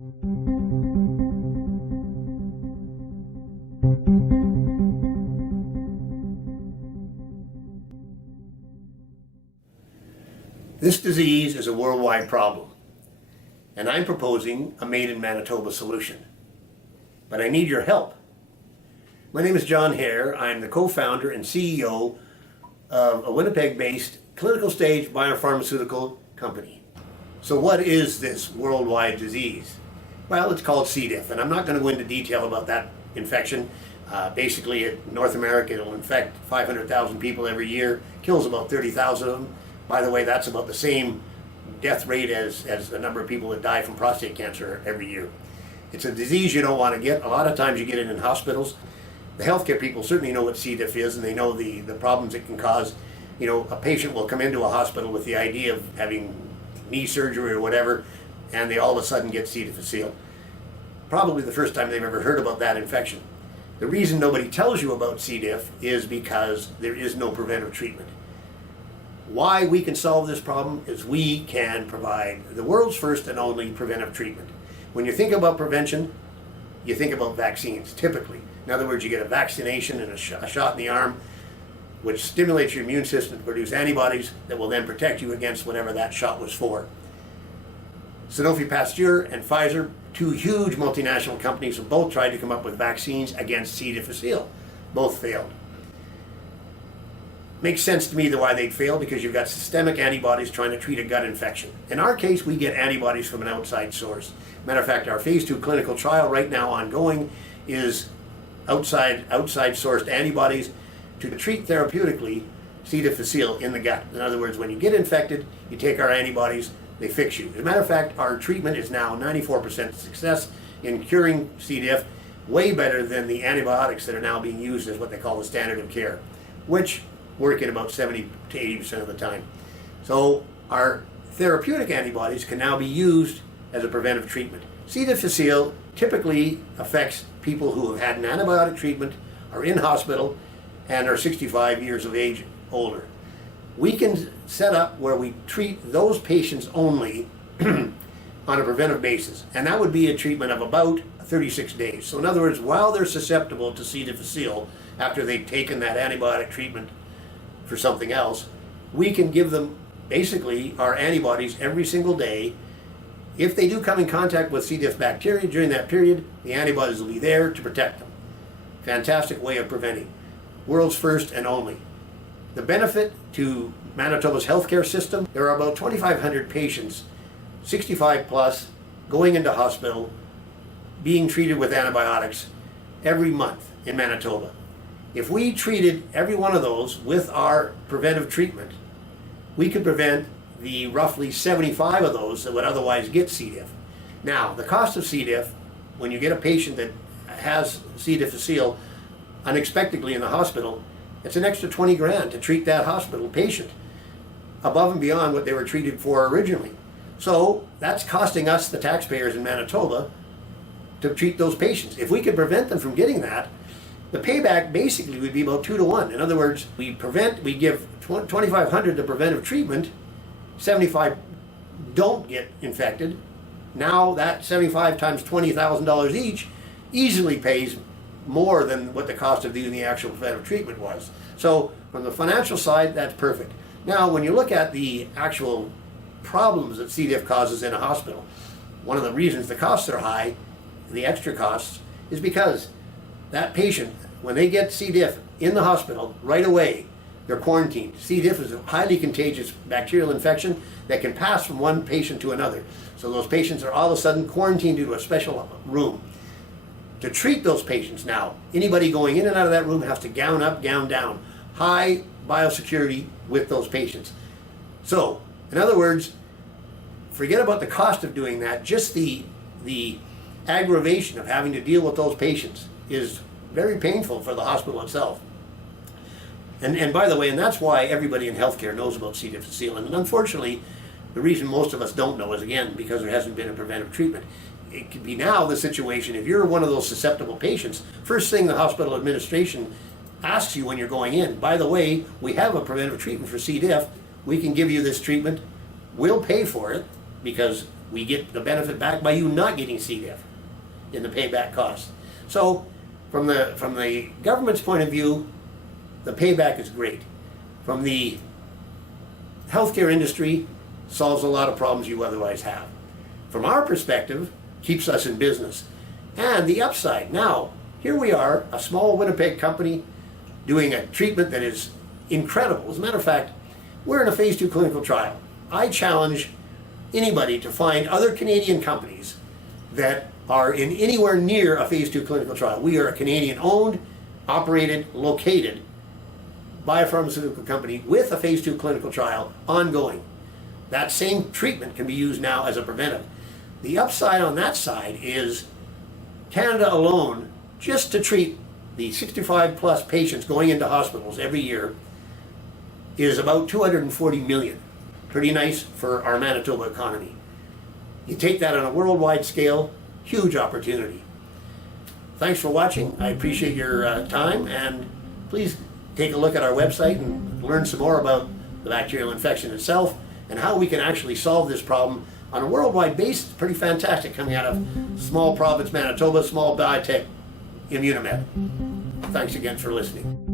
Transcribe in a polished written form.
This disease is a worldwide problem, and I'm proposing a Made-in-Manitoba solution. But I need your help. My name is John Hare. I'm the co-founder and CEO of a Winnipeg-based clinical stage biopharmaceutical company. So what is this worldwide disease? Well, it's called C. diff, and I'm not going to go into detail about that infection. Basically, in North America, it'll infect 500,000 people every year, kills about 30,000 of them. By the way, that's about the same death rate as the number of people that die from prostate cancer every year. It's a disease you don't want to get. A lot of times you get it in hospitals. The healthcare people certainly know what C. diff is, and they know the problems it can cause. You know, a patient will come into a hospital with the idea of having knee surgery or whatever, and they all of a sudden get C. difficile. Probably the first time they've ever heard about that infection. The reason nobody tells you about C. diff is because there is no preventive treatment. Why we can solve this problem is we can provide the world's first and only preventive treatment. When you think about prevention, you think about vaccines, typically. In other words, you get a vaccination and a shot in the arm, which stimulates your immune system to produce antibodies that will then protect you against whatever that shot was for. Sanofi Pasteur and Pfizer, two huge multinational companies, have both tried to come up with vaccines against C. difficile. Both failed. Makes sense to me why they'd fail, because you've got systemic antibodies trying to treat a gut infection. In our case, we get antibodies from an outside source. Matter of fact, our phase 2 clinical trial right now ongoing is outside sourced antibodies to treat therapeutically C. difficile in the gut. In other words, when you get infected, you take our antibodies, they fix you. As a matter of fact, our treatment is now 94% success in curing C. diff, way better than the antibiotics that are now being used as what they call the standard of care, which work in about 70 to 80% of the time. So our therapeutic antibodies can now be used as a preventive treatment. C. difficile typically affects people who have had an antibiotic treatment, are in hospital, and are 65 years of age older. We can set up where we treat those patients only on a preventive basis, and that would be a treatment of about 36 days. So in other words, while they're susceptible to C. difficile after they've taken that antibiotic treatment for something else, we can give them basically our antibodies every single day. If they do come in contact with C. diff bacteria during that period, the antibodies will be there to protect them. Fantastic way of preventing. World's first and only. The benefit to Manitoba's healthcare system, there are about 2,500 patients, 65 plus, going into hospital, being treated with antibiotics every month in Manitoba. If we treated every one of those with our preventive treatment, we could prevent the roughly 75 of those that would otherwise get C. diff. Now, the cost of C. diff, when you get a patient that has C. difficile unexpectedly in the hospital, it's an extra 20 grand to treat that hospital patient, above and beyond what they were treated for originally. So that's costing us, the taxpayers in Manitoba, to treat those patients. If we could prevent them from getting that, the payback basically would be about 2 to 1. In other words, we give 2,500 the preventive treatment, 75 don't get infected. Now that 75 times $20,000 each easily pays more than what the cost of doing the actual preventive treatment was. So from the financial side, that's perfect. Now, when you look at the actual problems that C. diff causes in a hospital, one of the reasons the costs are high, the extra costs, is because that patient, when they get C. diff in the hospital, right away, they're quarantined. C. diff is a highly contagious bacterial infection that can pass from one patient to another. So those patients are all of a sudden quarantined into a special room. To treat those patients now, anybody going in and out of that room has to gown up, gown down. High biosecurity with those patients. So, in other words, forget about the cost of doing that. Just the aggravation of having to deal with those patients is very painful for the hospital itself. And by the way, and that's why everybody in healthcare knows about C. difficile. And unfortunately, the reason most of us don't know is, again, because there hasn't been a preventive treatment. It could be now the situation, if you're one of those susceptible patients, first thing the hospital administration asks you when you're going in, by the way, we have a preventive treatment for C. diff. We can give you this treatment. We'll pay for it because We get the benefit back by you not getting C. diff in the payback cost. So from the government's point of view, the payback is great. From the healthcare industry, solves a lot of problems you otherwise have. From our perspective, keeps us in business. And the upside, now, here we are, a small Winnipeg company doing a treatment that is incredible. As a matter of fact, we're in a phase 2 clinical trial. I challenge anybody to find other Canadian companies that are in anywhere near a phase 2 clinical trial. We are a Canadian owned, operated, located biopharmaceutical company with a phase 2 clinical trial ongoing. That same treatment can be used now as a preventive. The upside on that side is Canada alone, just to treat the 65 plus patients going into hospitals every year, is about 240 million. Pretty nice for our Manitoba economy. You take that on a worldwide scale, huge opportunity. Thanks for watching. I appreciate your time, and please take a look at our website and learn some more about the bacterial infection itself and how we can actually solve this problem on a worldwide basis. Pretty fantastic coming out of small province Manitoba, small biotech Immunomed. Thanks again for listening.